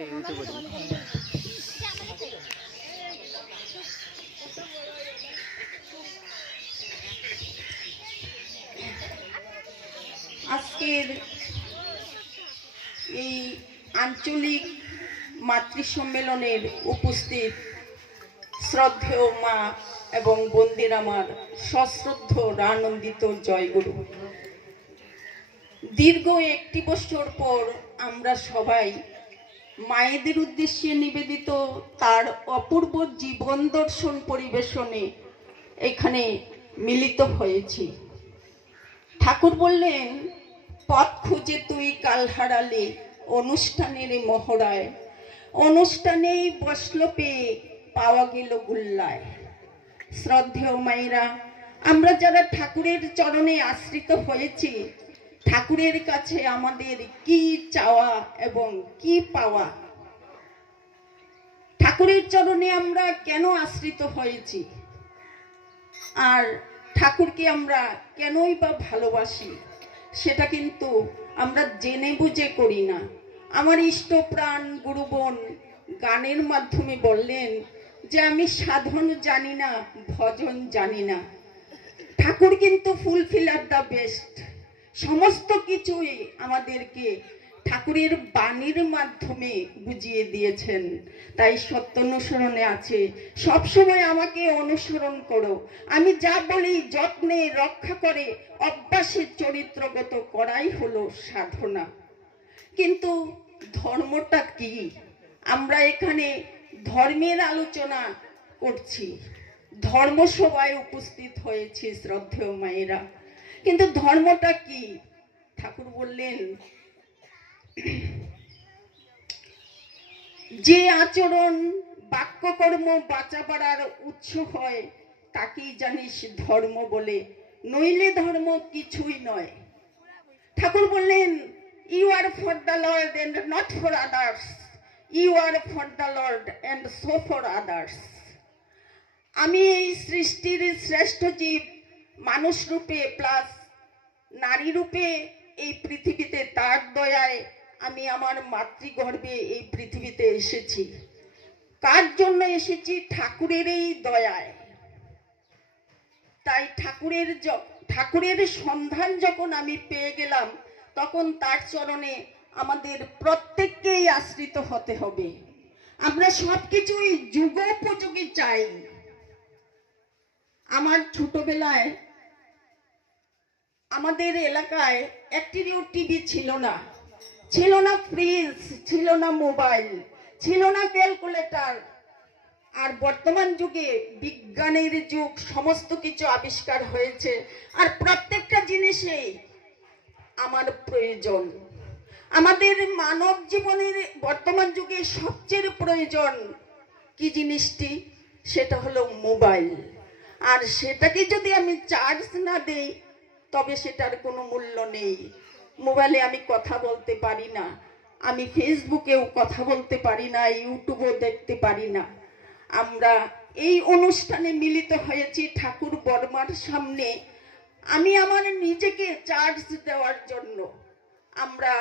আজকের এই আঞ্চলিক মাতৃ সম্মেলনের উপস্থিত শ্রদ্ধেয় মা এবং বোনদের আমার সশ্রদ্ধ আনন্দিত জয়গুরু। দীর্ঘ একটি বছর পর আমরা সবাই মায়েদের উদ্দেশ্যে নিবেদিত তার অপূর্ব জীবন দর্শন পরিবেশনে এখানে মিলিত হয়েছি। ঠাকুর বললেন, পথ খুঁজে তুই কাল হারালে অনুষ্ঠানের মহড়ায়, অনুষ্ঠানেই বসল পেয়ে পাওয়া গেল গুল্লায়। শ্রদ্ধেয় মায়েরা, আমরা যারা ঠাকুরের চরণে আশ্রিত হয়েছি, ঠাকুরের কাছে আমাদের কি চাওয়া এবং কি পাওয়া? ঠাকুরের চরণে আমরা কেন আশ্রিত হয়েছি, আর ঠাকুরকে আমরা কেনই বা ভালোবাসি, সেটা কিন্তু আমরা জেনে বুঝে করি না। আমার ইষ্টপ্রাণ গুরুবোন গানের মাধ্যমে বললেন যে আমি সাধন জানি না, ভজন জানি না। ঠাকুর কিন্তু ফুলফিলার দ্য বেস্ট, সমস্ত কিছুই আমাদেরকে ঠাকুরের বাণীর মাধ্যমে বুঝিয়ে দিয়েছেন। তাই সত্য অনুসরণে আছে, সবসময় আমাকে অনুসরণ করো, আমি যা বলি যত্নে রক্ষা করে অভ্যাসে চরিত্রগত করাই হলো সাধনা। কিন্তু ধর্মটা কি? আমরা এখানে ধর্মের আলোচনা করছি, ধর্মসভায় উপস্থিত হয়েছি শ্রদ্ধেয় মায়েরা, কিন্তু ধর্মটা কি? ঠাকুর বললেন, যে আচরণ বাক্যকর্ম বাঁচাবার উৎস হয় তাকেই জানিস ধর্ম বলে, নইলে ধর্ম কিছুই নয়। ঠাকুর বললেন, you are for the Lord and not for others, you are for the Lord and so for others. আমি এই সৃষ্টির শ্রেষ্ঠ জীব, মানুষ রূপে প্লাস নারী রূপে এই পৃথিবীতে তার দয়ায় আমি আমার মাতৃগর্ভে এই পৃথিবীতে এসেছি। কার জন্য এসেছি? ঠাকুরের এই দয়ায়। তাই ঠাকুরের সন্ধান যখন আমি পেয়ে গেলাম, তখন তার চরণে আমাদের প্রত্যেককেই আশ্রিত হতে হবে। আমরা সবকিছুই যুগোপযোগী চাই। আমার ছোটবেলায় আমাদের এলাকায় একটিও টিভি ছিল না, ছিল না ফ্রিজ, ছিল না মোবাইল, ছিল না ক্যালকুলেটর। আর বর্তমান যুগে বিজ্ঞানের যুগ, সমস্ত কিছু আবিষ্কার হয়েছে, আর প্রত্যেকটা জিনিসেই আমার প্রয়োজন। আমাদের মানব জীবনের বর্তমান যুগে সবচেয়ে প্রয়োজন কি জিনিসটি? সেটা হলো মোবাইল। আর সেটাকে যদি আমি চার্জ না দেই তবে সেটার কোনো মূল্য নেই। মোবাইলে আমি কথা বলতে পারি না, আমি ফেসবুকেও কথা বলতে পারি না, ইউটিউবও দেখতে পারি না। আমরা এই অনুষ্ঠানে মিলিত হয়েছি ঠাকুর বর্মার সামনে, আমি আমার নিজেকে চার্জ দেওয়ার জন্য। আমরা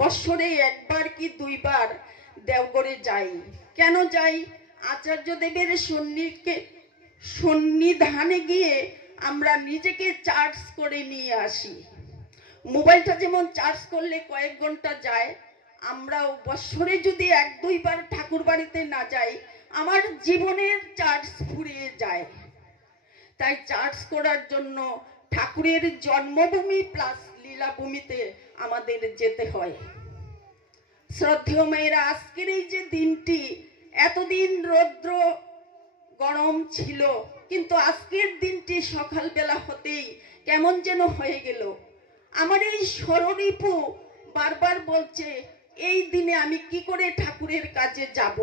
বছরে একবার কি দুইবার দেওঘরে যাই। কেন যাই? আচার্য দেবের সন্নিধানে গিয়ে আমরা নিজেকে চার্জ করে নিয়ে আসি। মোবাইলটা যেমন চার্জ করলে কয়েক ঘন্টা যায়, আমরাও বছরে যদি এক দুইবার ঠাকুর বাড়িতে না যাই, আমার জীবনের চার্জ ফুরিয়ে যায়। তাই চার্জ করার জন্য ঠাকুরের জন্মভূমি প্লাস লীলাভূমিতে আমাদের যেতে হয়। শ্রদ্ধেয় মায়েরা, আজকের এই যে দিনটি, এতদিন রৌদ্র গরম ছিল, কিন্তু আজকের দিনটি সকালবেলা হতেই কেমন যেন হয়ে গেল। আমার এই স্বরূপু বারবার বলছে, এই দিনে আমি কি করে ঠাকুরের কাছে যাব?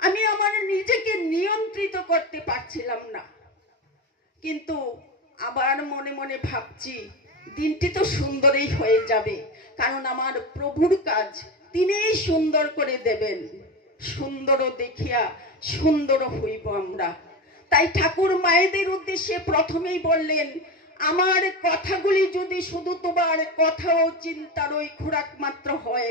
আমি আমার নিজেকে নিয়ন্ত্রিত করতে পারছিলাম না। কিন্তু আবার মনে মনে ভাবছি, দিনটি তো সুন্দরই হয়ে যাবে, কারণ আমার প্রভুর কাজ তিনিই সুন্দর করে দেবেন। সুন্দর দেখিয়া সুন্দর হইব আমরা। তাই ঠাকুর মায়েদের উদ্দেশ্যে প্রথমেই বললেন, আমার কথাগুলি যদি শুধু তোমার কথা ও চিন্তার ওই খোরাক মাত্র হয়,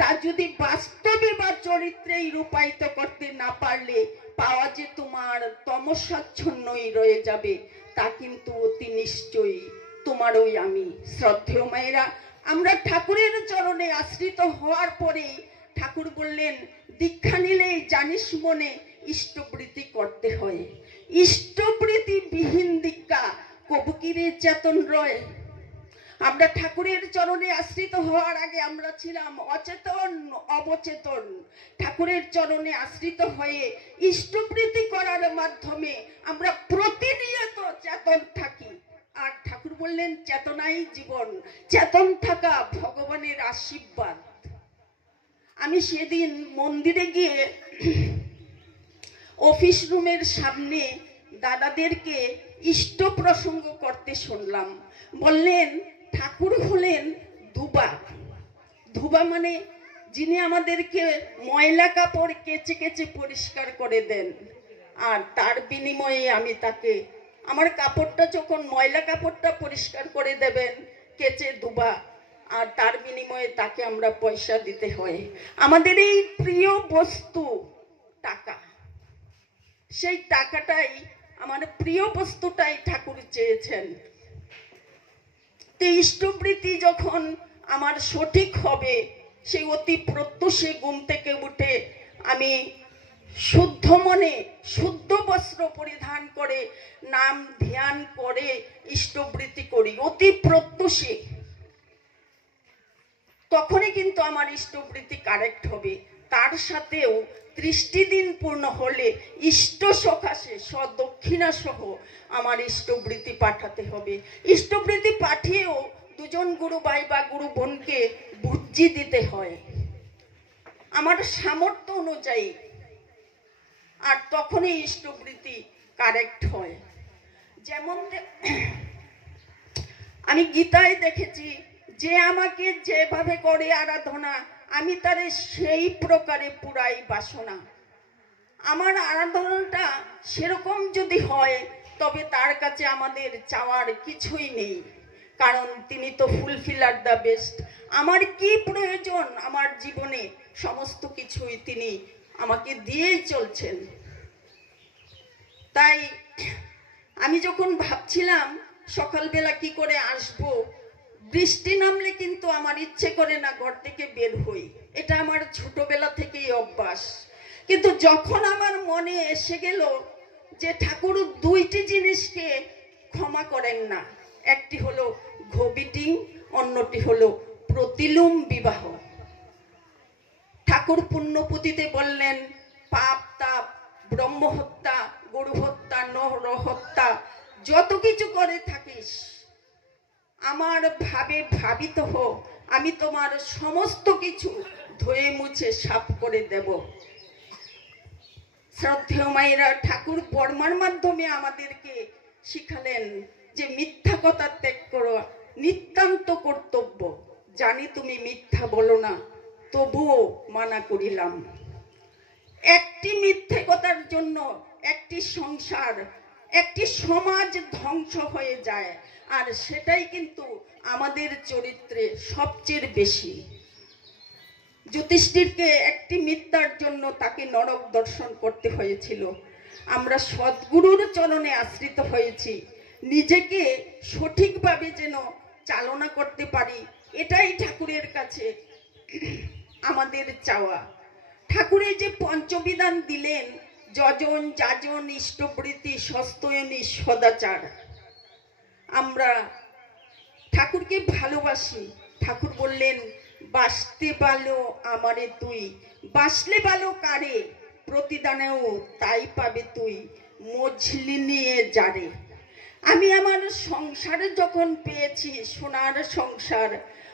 তা যদি বাস্তবে বা চরিত্রে রূপায়িত করতে না পারলে পাওয়া যে তোমার তমসাচ্ছন্নই রয়ে যাবে, তা কিন্তু অতি নিশ্চয়ই তোমার ওই আমি। শ্রদ্ধেয় মায়েরা, আমরা ঠাকুরের চরণে আশ্রিত হওয়ার পরেই ঠাকুর বললেন, দীক্ষা নিলেই জানিস মনে ইষ্টবৃত্তি করতে হয়। ইষ্টবৃত্তি বিহীন দীক্ষা কবুকিরে চেতন রয়। আমরা ঠাকুরের চরণে আশ্রিত হওয়ার আগে আমরা ছিলাম অচেতন, অবচেতন। ঠাকুরের চরণে আশ্রিত হয়ে ইষ্টবৃত্তি করার মাধ্যমে আমরা প্রতিনিয়ত চেতন থাকি। আর ঠাকুর বললেন, চেতনাই জীবন, চেতন থাকা ভগবানের আশীর্বাদ। আমি সেদিন মন্দিরে গিয়ে অফিস রুমের সামনে দাদাদেরকে ইষ্ট প্রসঙ্গ করতে শুনলাম। বললেন, ঠাকুর হলেন ধুবা। ধুবা মানে যিনি আমাদেরকে ময়লা কাপড় কেচে কেচে পরিষ্কার করে দেন, আর তার বিনিময়ে আমি তাকে, আমার কাপড়টা যখন ময়লা কাপড়টা পরিষ্কার করে দেবেন কেচে ধুবা, আর তার বিনিময়ে তাকে আমরা পয়সা দিতে হয়। আমাদের এই প্রিয় বস্তু টাকা, সেই টাকাটাই, আমার প্রিয় বস্তুটাই ঠাকুর চেয়েছেন। ইষ্টবৃত্তি যখন আমার সঠিক হবে, সেই অতি প্রত্যুষে ঘুম থেকে উঠে আমি শুদ্ধ মনে শুদ্ধ বস্ত্র পরিধান করে নাম ধ্যান করে ইষ্টবৃত্তি করি অতি প্রত্যুষে, তখনই কিন্তু আমার ইষ্টবৃত্তি কারেক্ট হবে। তার সাথেও 30 দিন পূর্ণ হলে ইষ্ট সকাশে সদক্ষিণা সহ আমার ইষ্টবৃত্তি পাঠাতে হবে। ইষ্টবৃত্তি পাঠিয়েও দুজন গুরু ভাই বা গুরু বোনকে বুদ্ধি দিতে হয় আমার সামর্থ্য অনুযায়ী, আর তখনই ইষ্টবৃত্তি কারেক্ট হয়। যেমন আমি গীতায় দেখেছি, যে আমাকে যেভাবে করে আরাধনা, আমি তারে সেই প্রকারে পুরাই বাসনা। আমার আরাধনাটা সেরকম যদি হয়, তবে তার কাছে আমাদের চাওয়ার কিছুই নেই, কারণ তিনি তো ফুলফিলার দ্য বেস্ট। আমার কি প্রয়োজন আমার জীবনে, সমস্ত কিছুই তিনি আমাকে দিয়েই চলছেন। তাই আমি যখন ভাবছিলাম সকালবেলা কি করে আসব, বৃষ্টি নামলে কিন্তু আমার ইচ্ছে করে না ঘর থেকে বের হই, এটা আমার ছোটবেলা থেকেই অভ্যাস। কিন্তু যখন আমার মনে এসে গেল যে ঠাকুর দুইটি জিনিসকে ক্ষমা করেন না, একটি হলো ঘবিটিং, অন্যটি হলো প্রতিলোম বিবাহ। ঠাকুর পুণ্যপুঁথিতে বললেন, পাপ তাপ ব্রহ্ম হত্যা, গরু হত্যা, নর হত্যা, যত কিছু করে থাকিস আমার ভাবে ভাবিত হো, আমি তোমার সমস্ত কিছু ধুয়ে মুছে সাফ করে দেব। শ্রদ্ধেয় মায়েরা, ঠাকুর বর্মার মাধ্যমে আমাদেরকে শিখালেন যে মিথ্যা কথা ত্যাগ করো, নিতান্ত কর্তব্য। জানি তুমি মিথ্যা বলো না, তবুও মানা করিলাম। একটি মিথ্যে কথার জন্য একটি সংসার, একটি সমাজ ধ্বংস হয়ে যায়, আর সেটাই কিন্তু আমাদের চরিত্রে সবচেয়ে বেশি। যুধিষ্ঠিরকে একটি মিথ্যার জন্য তাকে নরক দর্শন করতে হয়েছিল। আমরা সদ্গুরুর চরণে আশ্রিত হয়েছি, নিজেকে সঠিকভাবে যেন চালনা করতে পারি, এটাই ঠাকুরের কাছে আমাদের চাওয়া। ঠাকুরের যে পঞ্চবিধান দিলেন, যজন যাজন ইষ্টবৃত্তি সস্তয়নী সদাচার, আমরা ঠাকুরকে ভালোবাসি। ঠাকুর বললেন, বাসতে ভালো আমারে তুই, বাসলে ভালো কারে, প্রতিদানেও তাই পাবে তুই, মজলি নিয়ে যারে। আমি আমার সংসারে যখন পেয়েছি সোনার সংসার,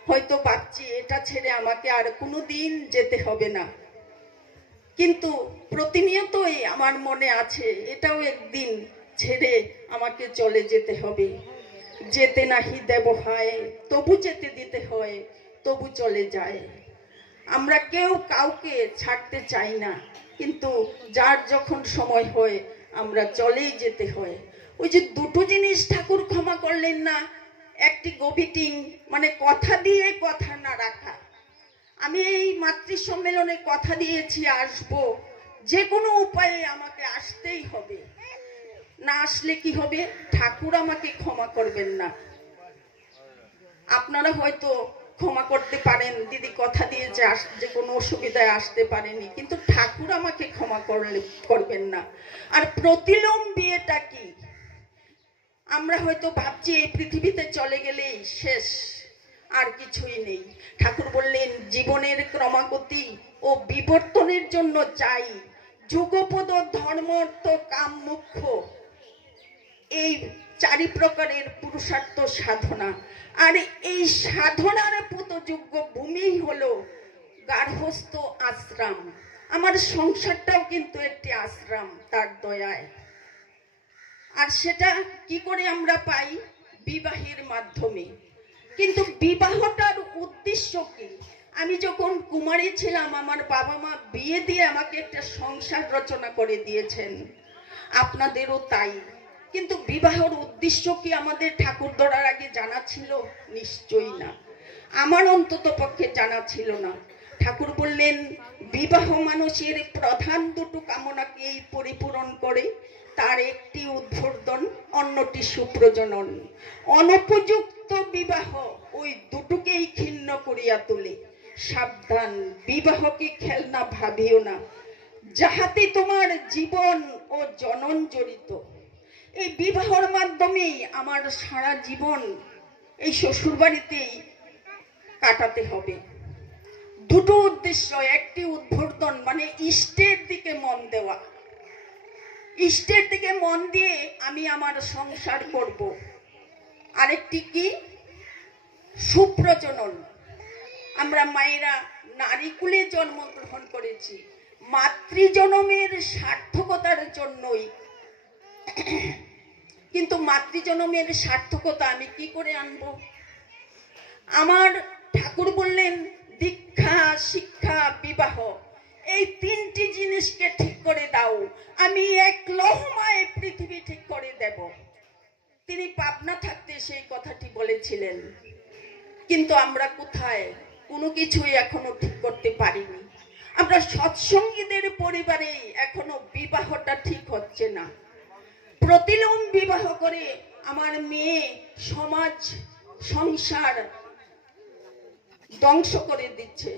হয়তো ভাবছি এটা ছেড়ে আমাকে আর কোনোদিন যেতে হবে না, কিন্তু প্রতিনিয়তই আমার মনে আছে এটাও একদিন ছেড়ে আমাকে চলে যেতে হবে। যেতে নাহি দেব হয়, তবু যেতে দিতে হয়, তবু চলে যায়। আমরা কেউ কাউকে ছাড়তে চাই না, কিন্তু যার যখন সময় হয় আমরা চলেই যেতে হয়। ওই যে দুটো জিনিস ঠাকুর ক্ষমা করলেন না, একটি গভিটিং মানে কথা দিয়ে কথা না রাখা, আমি এই মাতৃ সম্মেলনে কথা দিয়েছি আসব, যে কোনো উপায়ে আমাকে আসতেই হবে। না আসলে কি হবে? ঠাকুর আমাকে ক্ষমা করবেন না। আপনারা হয়তো ক্ষমা করতে পারেন, দিদি কথা দিয়েছে যে কোনো অসুবিধায় আসতে পারেনি, কিন্তু ঠাকুর আমাকে ক্ষমা করবেন না। আর প্রতিলোম বিয়েটা কি? আমরা হয়তো ভাবছি এই পৃথিবীতে চলে গেলেই শেষ, আর কিছুই নেই। ঠাকুর বললেন জীবনের ক্রমাগতি ও বিবর্তনের জন্য চাই যুগপদ ধর্মার্থ কাম মুখ্য, এই চারি প্রকারের পুরুষার্থ সাধনা। আর এই সাধনার উপযোগ্য ভূমি হলো গার্হস্থ আশ্রম। আমার সংসারটাও কিন্তু একটি আশ্রম তার দয়ায়। আর সেটা কি করে আমরা পাই? বিবাহের মাধ্যমে। কিন্তু বিবাহটার উদ্দেশ্য কি? আমি যখন কুমারী ছিলাম, আমার বাবা মা বিয়ে দিয়ে আমাকে একটা সংসার রচনা করে দিয়েছেন, আপনাদেরও তাই। কিন্তু বিবাহের উদ্দেশ্য কি আমাদের ঠাকুর ধরার আগে জানা ছিল? নিশ্চয়ই না। আমার অন্তত পক্ষে জানা ছিল না। ঠাকুর বললেন বিবাহ মানুষের প্রধান দুটো কামনাকেই পরিপূরণ করে, তার একটি উদ্বোধন, অন্যটি সুপ্রজনন। অনুপযুক্ত বিবাহ ওই দুটোকেই ক্ষীণ করিয়া তোলে। সাবধান, বিবাহকে খেলনা ভাবিও না, যাহাতে তোমার জীবন ও জনন জড়িত। এই বিবাহর মাধ্যমেই আমার সারা জীবন এই শ্বশুর বাড়িতেই কাটাতে হবে। দুটো উদ্দেশ্য, একটি উদ্বোধন মানে ইষ্টের দিকে মন দেওয়া, ইষ্টের দিকে মন দিয়ে আমি আমার সংসার করব। আরেকটি কি? সুপ্রজনন। আমরা মায়েরা নারীকুলে জন্মগ্রহণ করেছি, মাতৃজনমের সার্থকতার জন্যই। কিন্তু মাতৃজনমের সার্থকতা আমি কি করে আনব? আমার ঠাকুর বললেন দীক্ষা, শিক্ষা, বিবাহ, এই তিনটি জিনিসকে ঠিক করে দাও, আমি এক লহমায় পৃথিবী ঠিক করে দেব। তিনি পাবনা থাকতে সেই কথাটি বলেছিলেন। কিন্তু আমরা কোথায়? কোনো কিছুই এখনো ঠিক করতে পারিনি। আমরা সৎসঙ্গীদের পরিবারেই এখনো বিবাহটা ঠিক হচ্ছে না। প্রতিলোম বিবাহ করে আমার মেয়ে সমাজ সংসার ধ্বংস করে দিচ্ছে।